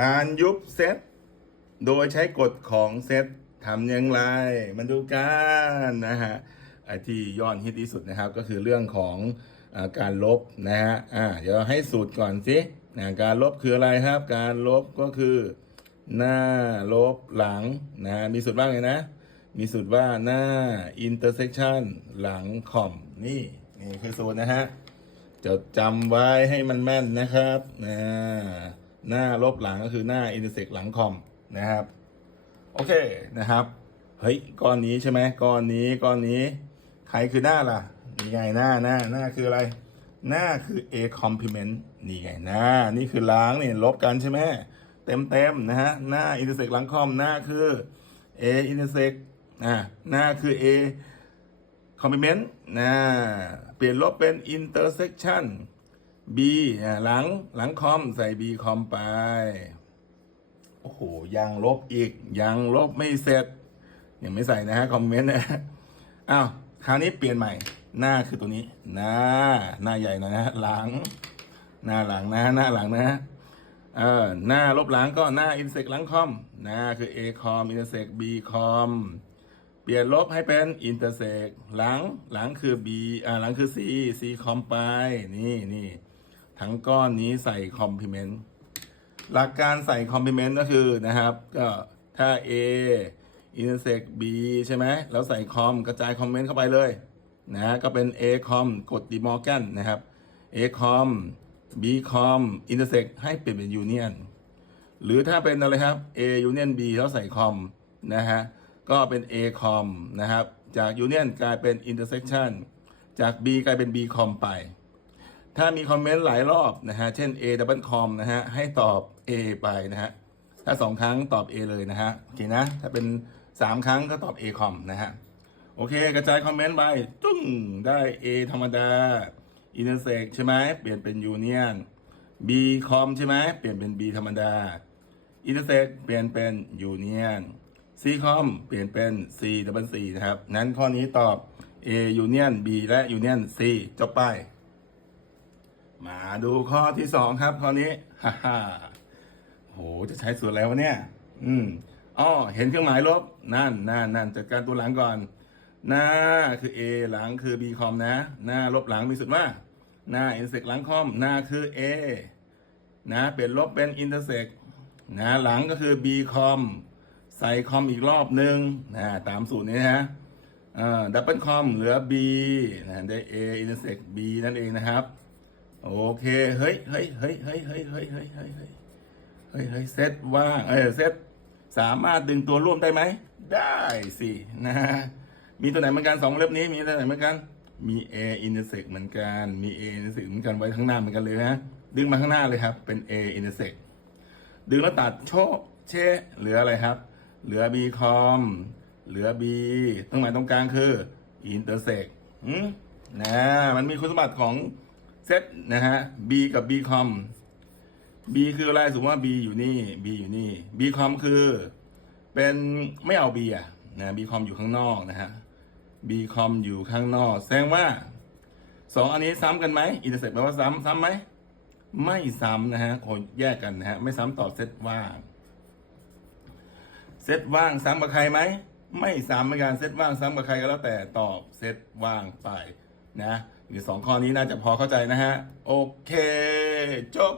การยุบเซตโดยใช้กฎของเซตทำอย่างไร มาดูกันนะฮะไอที่ยอดฮิตที่สุดนะครับก็คือเรื่องของอการลบนะฮะอ่าเดี๋ยวให้สูตรก่อนสินะการลบคืออะไรครับ การลบก็คือ หน้าลบหลังนะมีสูตรบ้างเลยนะ มีสูตรว่าหน้า intersection หลังคอมนี่นี่คือสูตรนะฮะจดจำไว้ให้มันแม่นนะครับนะ หน้าลบหลังก็คือหน้า intersect หลังคอมนะครับ โอเคนะครับเฮ้ยก้อนนี้ใช่ไหมก้อนนี้ก้อนนี้ใครคือหน้าล่ะนี่ไงหน้าหน้าหน้าคืออะไร หน้าคือ a complement นี่ไงหน้า นี่คือล้างเนี่ยลบกันใช่ไหมเต็มเต็มนะฮะหน้า intersect หลังคอมหน้าคือ a intersect อ่าหน้าคือ a complement นะเปลี่ยนลบเป็น intersection B หลังหลังคอมใส่ b คอมไป โอ้โห ยังลบอีก ยังลบไม่เสร็จ ยังไม่ใส่นะฮะ คอมเมนต์นะอ้าวคราวนี้เปลี่ยนใหม่ หน้าคือตัวนี้ หน้า หน้าใหญ่หนะฮะหลัง หน้าหลังนะ หน้าหลังนะฮะเออหน้าลบหลังก็หน้า intersect หลังคอมหน้าคือ a com intersect b com เปลี่ยนลบให้เป็น intersect หลังหลังคือ b อ่าหลังคือ c c com ไป นี่นี่ ทั้งก้อนนี้ใส่ complement หลักการใส่ complement ก็คือนะครับก็ถ้า A intersect B ใช่ไหมแล้วใส่ com กระจาย comment เข้าไปเลยนะก็เป็น A com กด De Morgan นนะครับ A com B com intersect ให้เปลี่ยนเป็น union หรือถ้าเป็นอะไรครับ A union B แล้วใส่ com นะฮะก็เป็น A com นะครับ จาก union กลายเป็น intersection จาก B กลายเป็น B com ไป ถ้ามีคอมเมนต์หลายรอบนะฮะ เช่น A double com นะฮะ ให้ตอบ A ไปนะฮะ ถ้าสองครั้งตอบ A เลยนะฮะ โอเคนะ ถ้าเป็นสามครั้งก็ตอบ A com นะฮะ โอเค กระจายคอมเมนต์ไปจุ้งได้ A ธรรมดา intersect ใช่ไหม เปลี่ยนเป็น union B com ใช่ไหม เปลี่ยนเป็น B ธรรมดา intersect เปลี่ยนเป็น union C com เปลี่ยนเป็น C double C นะครับ นั้นข้อนี้ตอบ A union B และ union C จบไป มาดูข้อที่สองครับข้อนี้ฮ่าฮ่าโหจะใช้สูตรอะไรวะเนี่ย อืมอ๋อเห็นเครื่องหมายลบ นั่นนั่นนั่นจัดการตัวหลังก่อน หน้าคือ A หลังคือ B คอมนะ หน้าลบหลังมีสุดว่า หน้า intersect หลังคอม หน้าคือ A นะ เปลี่ยนลบเป็น intersect นะหลังก็คือ B คอมใส่คอมอีกรอบหนึ่งนะตามสูตรนี้นะดับเบิลคอมเหลือ B นะได้ A intersect B นั่นเองนะครับ โอเค เฮ้ยเฮ้ยเฮ้ยเฮ้ยเฮ้ยเฮ้ยเฮ้ยเฮ้ยเฮ้ยเฮ้ยเฮ้ยเซตว่างเออเซตสามารถดึงตัวร่วมได้ไหม ได้สินะมีตัวไหนเหมือนกันสองเล็บนี้มีตัวไหนเหมือนกัน มี A intersect เหมือนกันมี A intersect เหมือนกันไว้ข้างหน้าเหมือนกันเลยนะดึงมาข้างหน้าเลยครับ เป็น A intersect ดึงแล้วตัดโชเชเหลืออะไรครับ เหลือ B com เหลือ B ตรงไหมายตรงกลางคือ intersect อืมนะมันมีคุณสมบัติของ เซตนะฮะ B กับ B com B คืออะไรสมมติว่า B อยู่นี่ B อยู่นี่ B com คือ เป็นไม่เอา B อะนะ B com อยู่ข้างนอกนะฮะ B com อยู่ข้างนอก แสดงว่าสองอันนี้ซ้ำกันไหม intersect แปลว่าซ้ำซ้ำไหมไม่ซ้ำนะฮะคนแยกกันนะฮะ ไม่ซ้ำต่อเซตว่าง เซตว่างซ้ำกับใครไหม ไม่ซ้ำเหมือนกันเซตว่างซ้ำกับใครก็แล้วแต่ตอบเซตว่างไป นะหรือสองข้อนี้น่าจะพอเข้าใจนะฮะ โอเค จบ